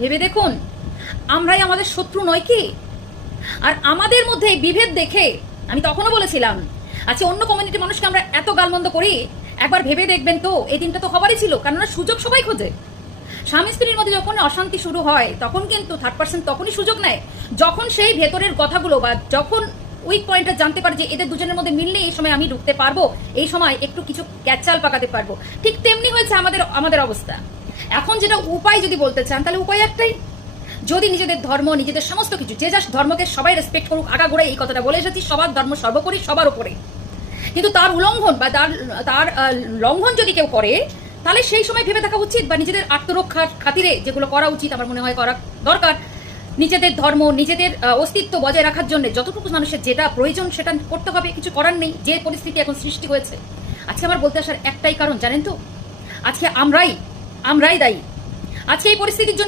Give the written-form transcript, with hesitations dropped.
ভেবে দেখুন, আমরাই আমাদের শত্রু নয় কি? আর আমাদের মধ্যে বিভেদ দেখে আমি তখনও বলেছিলাম, আচ্ছা অন্য কমিউনিটির মানুষকে আমরা এত গালমন্দ করি, একবার ভেবে দেখবেন তো এই দিনটা তো হবারই ছিল, কেননা সুযোগ সবাই খোঁজে। স্বামী স্ত্রীর মধ্যে যখন অশান্তি শুরু হয় তখন কিন্তু থার্ড পার্সন তখনই সুযোগ নেয়, যখন সেই ভেতরের কথাগুলো বা যখন উইক পয়েন্টটা জানতে পারে যে এদের দুজনের মধ্যে মিললে এই সময় আমি ঢুকতে পারবো, এই সময় একটু কিছু ক্যাচাল পাকাতে পারবো। ঠিক তেমনি হয়েছে আমাদের অবস্থা। এখন যেটা উপায় যদি বলতে চান, তাহলে উপায় একটাই, যদি নিজেদের ধর্ম, নিজেদের সমস্ত কিছু, যে যার ধর্মকে সবাই রেসপেক্ট করুক। আগাগোড়াই এই কথাটা বলে এসেছি, সবার ধর্ম সর্বোপরি, সবার উপরে। কিন্তু তার উল্লঙ্ঘন বা তার লঙ্ঘন যদি কেউ করে, তাহলে সেই সময় ভেবে দেখা উচিত, বা নিজেদের আত্মরক্ষার খাতিরে যেগুলো করা উচিত আমার মনে হয় করা দরকার। নিজেদের ধর্ম, নিজেদের অস্তিত্ব বজায় রাখার জন্য যতটুকু মানুষের যেটা প্রয়োজন সেটা করতে হবে, কিছু করার নেই। যে পরিস্থিতি এখন সৃষ্টি হয়েছে, আজকে আমার বলতে আসার একটাই কারণ জানেন তো, আজকে আমরাই দায়ী। আজকে এই পরিস্থিতির জন্য